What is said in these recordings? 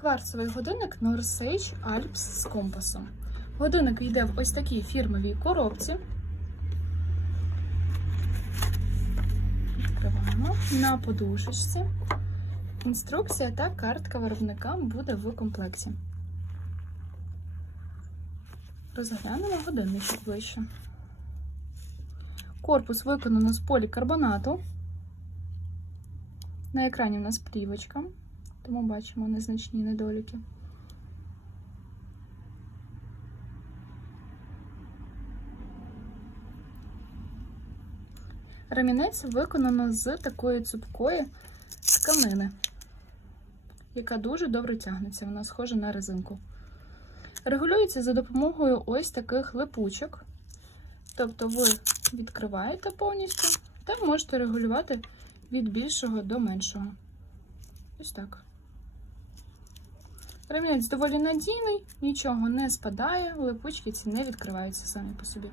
Кварцевий годинник Norsage Alps з компасом. Годинник йде в ось такій фірмовій коробці. Відкриваємо на подушечці. Інструкція та картка виробника буде в комплекті. Розглянемо годинничок ближче. Корпус виконано з полікарбонату. На екрані в нас плівочка, тому бачимо незначні недоліки. Ремінець виконано з такої цупкої тканини, яка дуже добре тягнеться. Вона схожа на резинку. Регулюється за допомогою ось таких липучок. Тобто ви відкриваєте повністю та можете регулювати від більшого до меншого. Ось так. Ремінець доволі надійний, нічого не спадає, липучки ці не відкриваються самі по собі.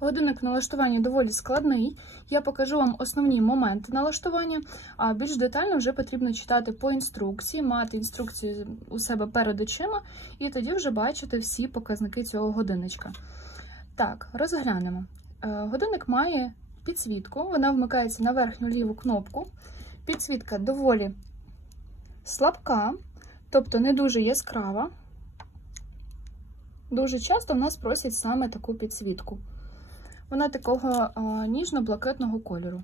Годинник налаштування доволі складний. Я покажу вам основні моменти налаштування, а більш детально вже потрібно читати по інструкції, мати інструкцію у себе перед очима, і тоді вже бачити всі показники цього годинничка. Так, розглянемо. Е, Годинник має підсвітку, вона вмикається на верхню ліву кнопку. Підсвітка доволі слабка, тобто не дуже яскрава. Дуже часто в нас просять саме таку підсвітку. Вона такого ніжно-блакитного кольору.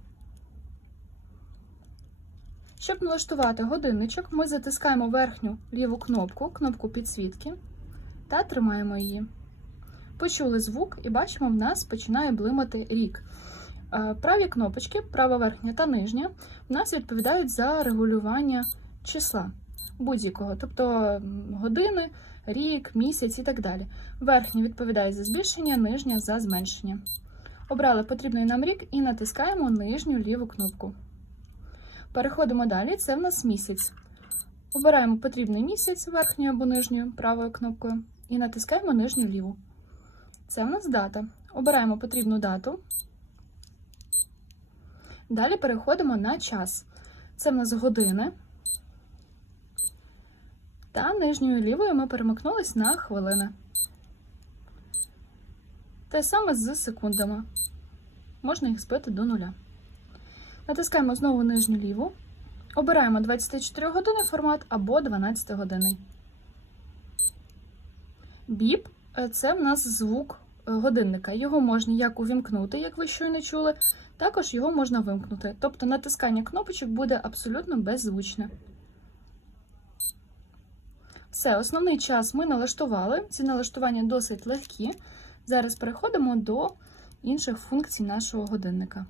Щоб налаштувати годинничок, ми затискаємо верхню ліву кнопку, кнопку підсвітки та тримаємо її. Почули звук і бачимо, в нас починає блимати рік. Праві кнопочки, права верхня та нижня, в нас відповідають за регулювання числа будь-якого, тобто години, рік, місяць і так далі. Верхня відповідає за збільшення, нижня за зменшення. Обрали потрібний нам рік і натискаємо нижню ліву кнопку. Переходимо далі, це в нас місяць. Обираємо потрібний місяць верхньою або нижньою правою кнопкою і натискаємо нижню ліву. Це в нас дата. Обираємо потрібну дату. Далі переходимо на час. Це в нас години. Та нижньою лівою ми перемикнулись на хвилини. Те саме з секундами. Можна їх збити до нуля. Натискаємо знову нижню ліву. Обираємо 24 години формат або 12 годинний. Біп це в нас звук е, годинника. Його можна як увімкнути, як ви щойно чули, також його можна вимкнути. Тобто натискання кнопочок буде абсолютно беззвучне. Все, основний час ми налаштували. Ці налаштування досить легкі. Зараз переходимо до інших функцій нашого годинника.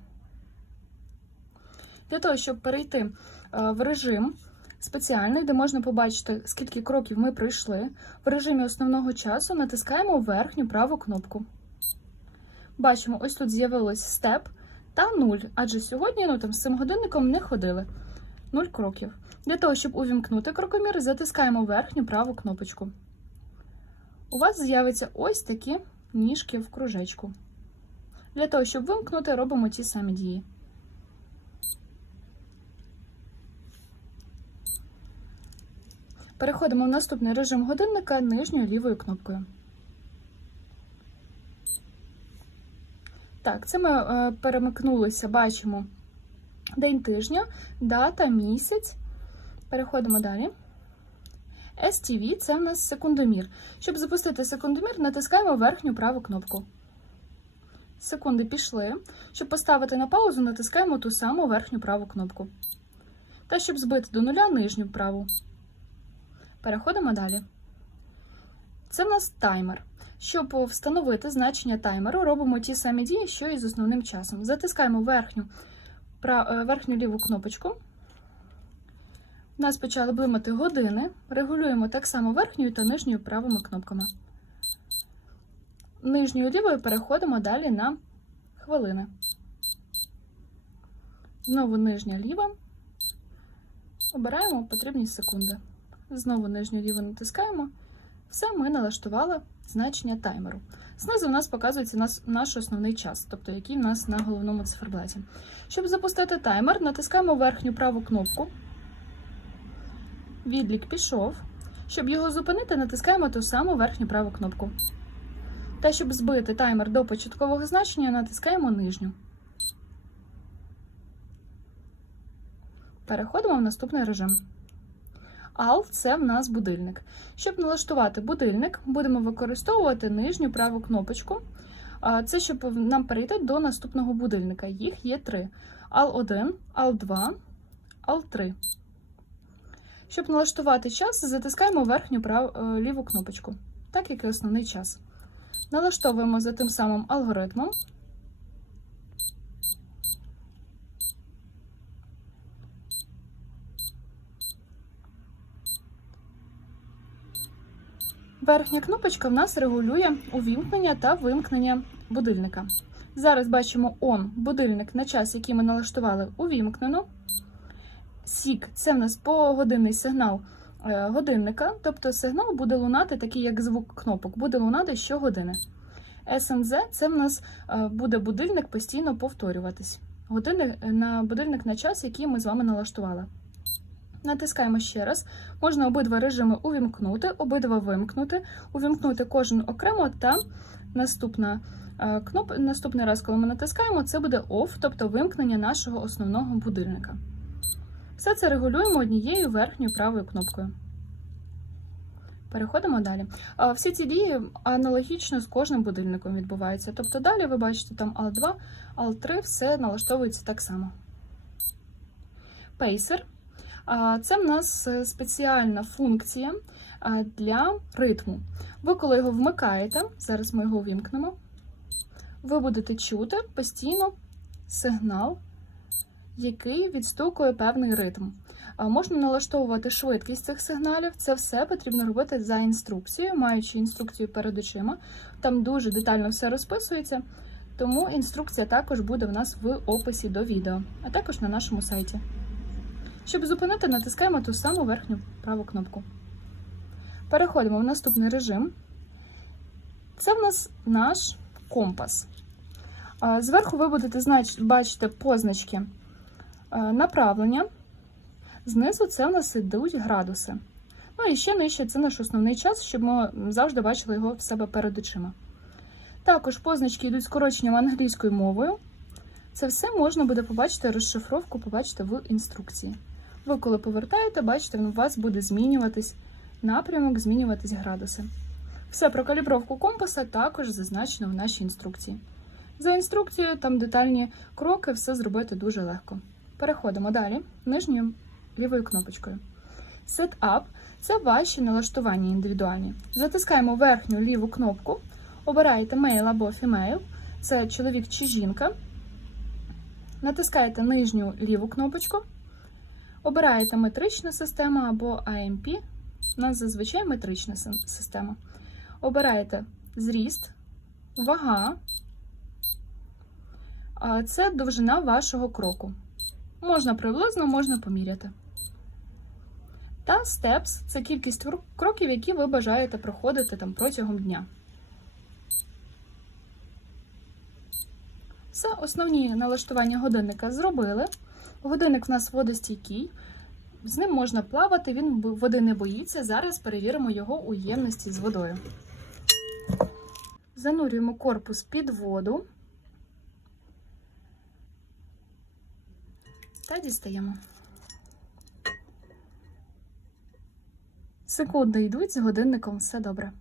Для того, щоб перейти е, в режим спеціальний, де можна побачити, скільки кроків ми пройшли, в режимі основного часу натискаємо верхню праву кнопку. Бачимо, ось тут з'явилось степ та 0, адже сьогодні ну, там, з цим годинником не ходили. 0 кроків. Для того, щоб увімкнути крокомір, затискаємо верхню праву кнопочку. У вас з'явиться ось такі ніжки в кружечку. Для того, щоб вимкнути, робимо ті самі дії. Переходимо в наступний режим годинника нижньою лівою кнопкою. Так, це ми е, перемикнулися, бачимо день тижня, дата, місяць. Переходимо далі. STV це в нас секундомір. Щоб запустити секундомір, натискаємо верхню праву кнопку. Секунди пішли. Щоб поставити на паузу, натискаємо ту саму верхню праву кнопку. Та щоб збити до нуля нижню праву. Переходимо далі. Це в нас таймер. Щоб встановити значення таймеру, робимо ті самі дії, що і з основним часом. Затискаємо верхню, е, верхню ліву кнопочку. У нас почали блимати години. Регулюємо так само верхньою та нижньою правими кнопками. Нижньою лівою переходимо далі на хвилини. Знову нижня ліва. Обираємо потрібні секунди. Знову нижню ліву натискаємо. Все, ми налаштували значення таймеру. Знизу у нас показується наш основний час, тобто який у нас на головному циферблаті. Щоб запустити таймер, натискаємо верхню праву кнопку. Відлік пішов. Щоб його зупинити, натискаємо ту саму верхню праву кнопку. Та щоб збити таймер до початкового значення, натискаємо нижню. Переходимо в наступний режим. AL – це в нас будильник. Щоб налаштувати будильник, будемо використовувати нижню праву кнопочку. Це щоб нам перейти до наступного будильника. Їх є три: AL1, AL2, AL3. Щоб налаштувати час, затискаємо верхню прав... е, ліву кнопочку, так як і основний час. Налаштовуємо за тим самим алгоритмом. Верхня кнопочка в нас регулює увімкнення та вимкнення будильника. Зараз бачимо ON будильник на час, який ми налаштували, увімкнено. Сік це в нас погодинний сигнал е, годинника, тобто сигнал буде лунати, такий як звук кнопок, буде лунати щогодини. SMZ це в нас е, буде будильник постійно повторюватись. Годинник е, на будильник на час, який ми з вами налаштували. Натискаємо ще раз. Можна обидва режими увімкнути, обидва вимкнути, увімкнути кожен окремо та наступна е, кноп... наступний раз, коли ми натискаємо, це буде OFF, тобто вимкнення нашого основного будильника. Все це регулюємо однією верхньою правою кнопкою. Переходимо далі. Всі ці дії аналогічно з кожним будильником відбуваються. Тобто далі ви бачите там AL2, AL3, все налаштовується так само. А, Це в нас е, спеціальна функція для ритму. Ви, коли його вмикаєте, зараз ми його увімкнемо, ви будете чути постійно сигнал, який відстукує певний ритм. Можна налаштовувати швидкість цих сигналів. Це все потрібно робити за інструкцією, маючи інструкцію перед очима. Там дуже детально все розписується, тому інструкція також буде в нас в описі до відео, а також на нашому сайті. Щоб зупинити, натискаємо ту саму верхню праву кнопку. Переходимо в наступний режим. Це в нас наш компас. Зверху ви будете бачити позначки направлення. Знизу це в нас ідуть градуси. Ну і ще нижче це наш основний час, щоб ми завжди бачили його в себе перед очима. Також позначки йдуть скороченням англійською мовою. Це все можна буде побачити, розшифровку побачити в інструкції. Ви, коли повертаєте, бачите, у вас буде змінюватись напрямок, змінюватись градуси. Все про калібровку компаса також зазначено в нашій інструкції. За інструкцією, там детальні кроки, все зробити дуже легко. Переходимо далі нижньою лівою кнопочкою. Setup – це ваші налаштування індивідуальні. Затискаємо верхню ліву кнопку, обираєте Male або Female, це чоловік чи жінка. Натискаєте нижню ліву кнопочку, обираєте метрична система або AMP, у нас зазвичай метрична система. Обираєте зріст, вага, це довжина вашого кроку. Можна приблизно, можна поміряти. Та steps – це кількість кроків, які ви бажаєте проходити там протягом дня. Все, основні налаштування годинника зробили. Годинник в нас водостійкий, з ним можна плавати, він води не боїться. Зараз перевіримо його у ємності з водою. Занурюємо корпус під воду та дістаємо. Секунди йдуть з годинником, все добре.